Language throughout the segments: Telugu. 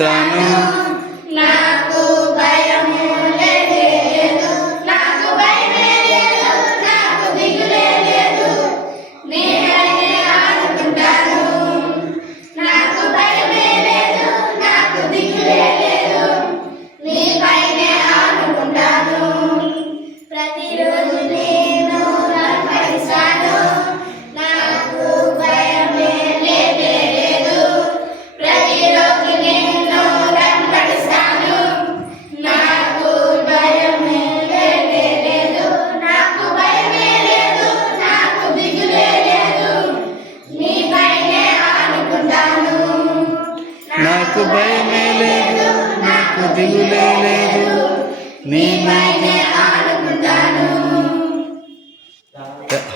ఆలకిస్తాను. నాకు భయము లేదు, నాకు భయమే లేదు, నాకు దిగులే లేదు, నేనైతే ఆడుకుంటాను. నాకు భయమే లేదు, నాకు దిగులే లేదు, నీపైనే ఆడుకుంటాను. ప్రతిరోజు నేను కనపడిస్తాను. నాకు భయమే లేదు, ప్రతిరోజు నేను కనపడిస్తాను. నాకు భయమే లేదు, నాకు భయమే లేదు, నాకు దిగులే లేదు, నీపైనే ఆడుకుంటాను. నాకు భయమే లేదు, నాకు దిగులే లేదు, నీపైనే ఆడుకుంటాను.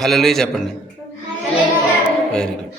హల్లెలూయా చెప్పండి. హల్లెలూయా. Very good.